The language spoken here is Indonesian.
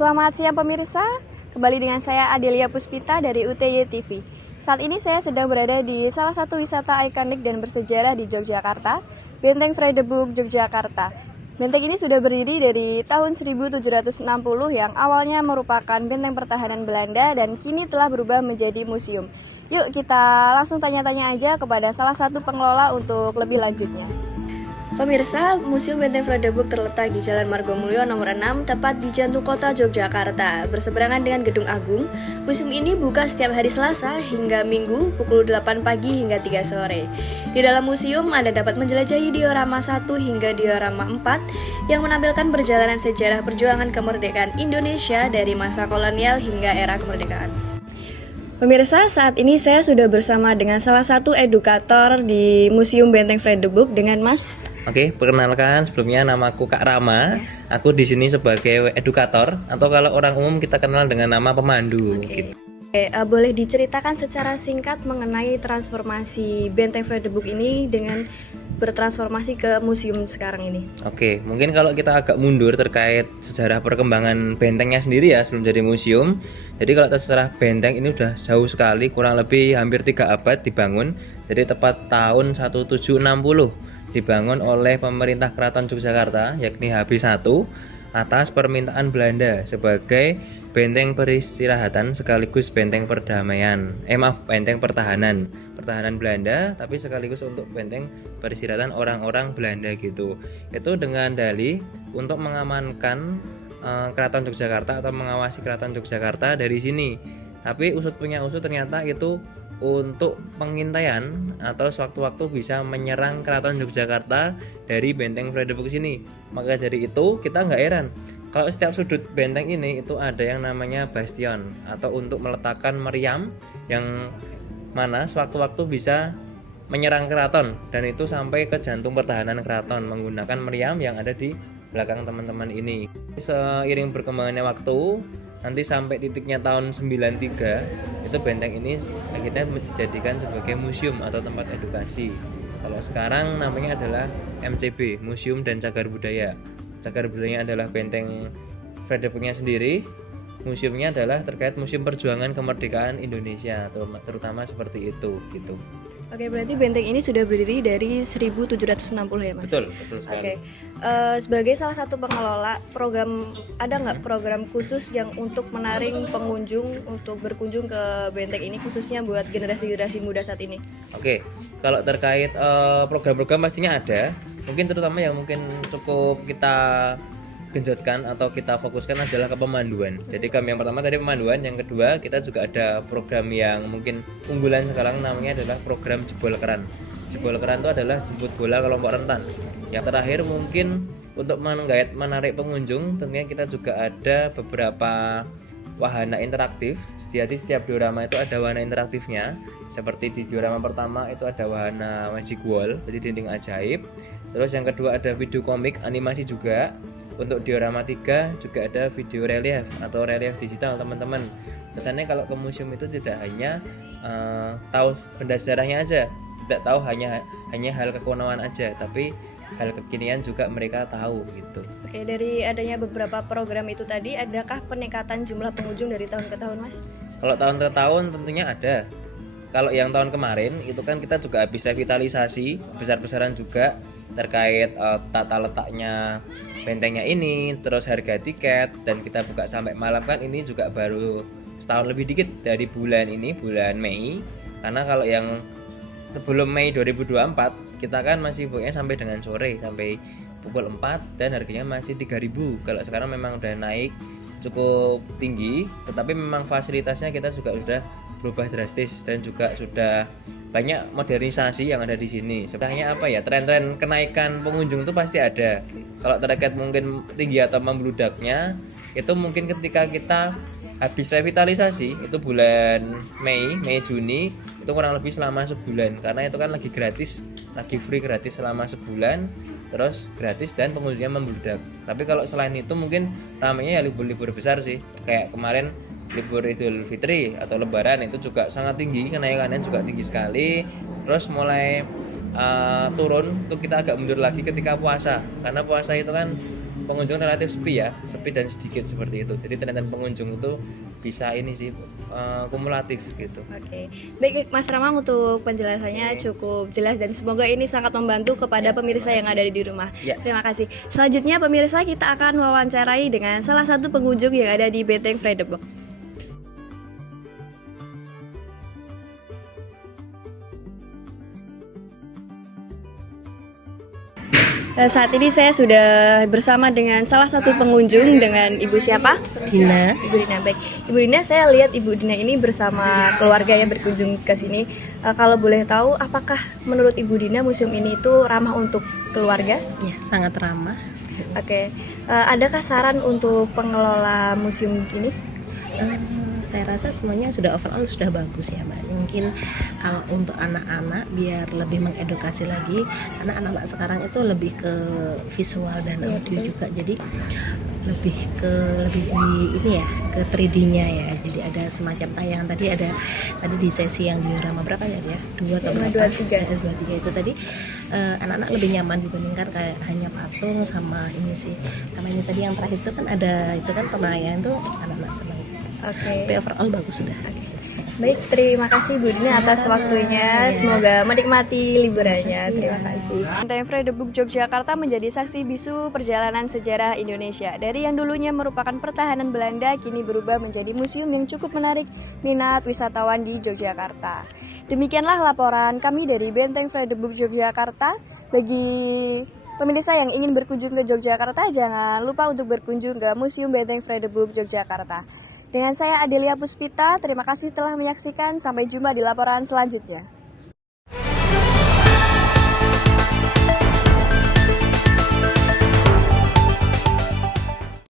Selamat siang pemirsa, kembali dengan saya Adelia Puspita dari UTY TV. Saat ini saya sedang berada di salah satu wisata ikonik dan bersejarah di Yogyakarta, Benteng Vredenburg, Yogyakarta. Benteng ini sudah berdiri dari tahun 1760 yang awalnya merupakan benteng pertahanan Belanda dan kini telah berubah menjadi museum. Yuk kita langsung tanya-tanya aja kepada salah satu pengelola untuk lebih lanjutnya. Pemirsa, Museum Benteng Vredenburg terletak di Jalan Margomulyo nomor 6, tepat di jantung kota Yogyakarta, berseberangan dengan Gedung Agung. Museum ini buka setiap hari Selasa hingga Minggu pukul 8 pagi hingga 3 sore. Di dalam museum, Anda dapat menjelajahi diorama 1 hingga diorama 4 yang menampilkan perjalanan sejarah perjuangan kemerdekaan Indonesia dari masa kolonial hingga era kemerdekaan. Pemirsa, saat ini saya sudah bersama dengan salah satu edukator di Museum Benteng Vredenburg dengan Mas. Oke, perkenalkan sebelumnya namaku Kak Rama. Aku di sini sebagai edukator atau kalau orang umum kita kenal dengan nama pemandu. Gitu. Boleh diceritakan secara singkat mengenai transformasi Benteng Vredenburg ini dengan bertransformasi ke museum sekarang ini? Oke, mungkin kalau kita agak mundur terkait sejarah perkembangan bentengnya sendiri ya sebelum jadi museum. Jadi kalau sejarah benteng ini udah jauh sekali, kurang lebih hampir 3 abad dibangun. Jadi tepat tahun 1760 dibangun oleh pemerintah Keraton Yogyakarta yakni HB1 atas permintaan Belanda sebagai benteng peristirahatan sekaligus benteng perdamaian. Benteng pertahanan Belanda tapi sekaligus untuk benteng peristirahatan orang-orang Belanda gitu. Itu dengan dalih untuk mengamankan Keraton Yogyakarta atau mengawasi Keraton Yogyakarta dari sini. Tapi usut ternyata itu untuk pengintaian atau sewaktu-waktu bisa menyerang Keraton Yogyakarta dari benteng Vredenburg sini. Maka dari itu kita nggak heran kalau setiap sudut benteng ini itu ada yang namanya bastion atau untuk meletakkan meriam yang mana sewaktu-waktu bisa menyerang keraton dan itu sampai ke jantung pertahanan keraton menggunakan meriam yang ada di belakang teman-teman ini. Seiring berkembangannya waktu, nanti sampai titiknya tahun 93 itu benteng ini akhirnya dijadikan sebagai museum atau tempat edukasi. Kalau sekarang namanya adalah MCB, Museum dan Cagar Budaya. Cagar budayanya adalah benteng Vredenburgnya sendiri. Museumnya adalah terkait museum perjuangan kemerdekaan Indonesia, terutama seperti itu gitu. Oke, berarti benteng ini sudah berdiri dari 1760 ya, Mas? Betul sekali. Sebagai salah satu pengelola program, ada nggak program khusus yang untuk menarik pengunjung untuk berkunjung ke benteng ini khususnya buat generasi-generasi muda saat ini? Oke, kalau terkait program-program pastinya ada. Mungkin terutama yang mungkin cukup kita genjotkan atau kita fokuskan adalah ke pemanduan. Jadi kami yang pertama tadi pemanduan, yang kedua kita juga ada program yang mungkin unggulan sekarang namanya adalah program jebol keran. Jebol keran itu adalah jemput bola kelompok rentan. Yang terakhir mungkin untuk menarik pengunjung tentunya kita juga ada beberapa wahana interaktif. Jadi setiap diorama itu ada wahana interaktifnya. Seperti di diorama pertama itu ada wahana magic wall, jadi dinding ajaib. Terus yang kedua ada video komik animasi juga. Untuk diorama 3 juga ada video relief atau relief digital teman-teman. Kesannya kalau ke museum itu tidak hanya tahu benda sejarahnya aja, tidak tahu hanya hal kekunoan aja, tapi hal kekinian juga mereka tahu gitu. Oke, dari adanya beberapa program itu tadi, adakah peningkatan jumlah pengunjung dari tahun ke tahun, Mas? Kalau tahun ke tahun tentunya ada. Kalau yang tahun kemarin itu kan kita juga habis revitalisasi besar-besaran juga terkait tata letaknya bentengnya ini, terus harga tiket dan kita buka sampai malam kan ini juga baru setahun lebih dikit dari bulan ini, bulan Mei. Karena kalau yang sebelum Mei 2024 kita kan masih bukanya sampai dengan sore, sampai pukul 4 dan harganya masih 3.000. Kalau sekarang memang udah naik cukup tinggi, tetapi memang fasilitasnya kita juga sudah berubah drastis dan juga sudah banyak modernisasi yang ada di sini. Sebenarnya apa ya, tren-tren kenaikan pengunjung itu pasti ada. Kalau terkait mungkin tinggi atau membludaknya itu mungkin ketika kita habis revitalisasi itu bulan Mei Juni itu kurang lebih selama sebulan, karena itu kan lagi gratis, lagi free gratis selama sebulan, terus gratis dan pengunjungnya membludak. Tapi kalau selain itu mungkin ramainya ya libur-libur besar sih, kayak kemarin libur Idul Fitri atau Lebaran itu juga sangat tinggi, kenaikannya juga tinggi sekali. Terus mulai turun tuh kita agak mundur lagi ketika puasa, karena puasa itu kan pengunjung relatif sepi dan sedikit seperti itu. Jadi tren pengunjung itu bisa ini sih kumulatif gitu. Oke, baik Mas Ramang, untuk penjelasannya cukup jelas dan semoga ini sangat membantu kepada pemirsa yang ada di rumah. Ya. Terima kasih. Selanjutnya pemirsa, kita akan wawancarai dengan salah satu pengunjung yang ada di Benteng Fredebok. Saat ini saya sudah bersama dengan salah satu pengunjung, dengan Ibu siapa? Dina. Ibu Dina, baik. Ibu Dina, saya lihat Ibu Dina ini bersama keluarga yang berkunjung ke sini. Kalau boleh tahu, apakah menurut Ibu Dina museum ini itu ramah untuk keluarga? Ya, sangat ramah. Oke. Adakah saran untuk pengelola museum ini? Saya rasa semuanya sudah overall sudah bagus ya Mbak. Mungkin kalau untuk anak-anak biar lebih mengedukasi lagi, karena anak-anak sekarang itu lebih ke visual dan audio juga, jadi lebih di ini ya, ke 3D-nya ya. Jadi ada semacam tayangan tadi di sesi yang diorama berapa ya dia? 2 atau berapa? 2, 3 itu tadi anak-anak lebih nyaman dibandingkan kayak hanya patung sama ini sih. Karena ini tadi yang terakhir itu kan ada itu kan penayangan tuh anak-anak senang. Oke. Tapi overall bagus sudah. Baik, terima kasih Bu Dina atas waktunya. Semoga menikmati liburannya. Terima kasih. Benteng Fredebok Yogyakarta menjadi saksi bisu perjalanan sejarah Indonesia. Dari yang dulunya merupakan pertahanan Belanda, kini berubah menjadi museum yang cukup menarik minat wisatawan di Yogyakarta. Demikianlah laporan kami dari Benteng Fredebok Yogyakarta. Bagi pemirsa yang ingin berkunjung ke Yogyakarta, jangan lupa untuk berkunjung ke Museum Benteng Fredebok Yogyakarta. Dengan saya Adelia Puspita, terima kasih telah menyaksikan. Sampai jumpa di laporan selanjutnya.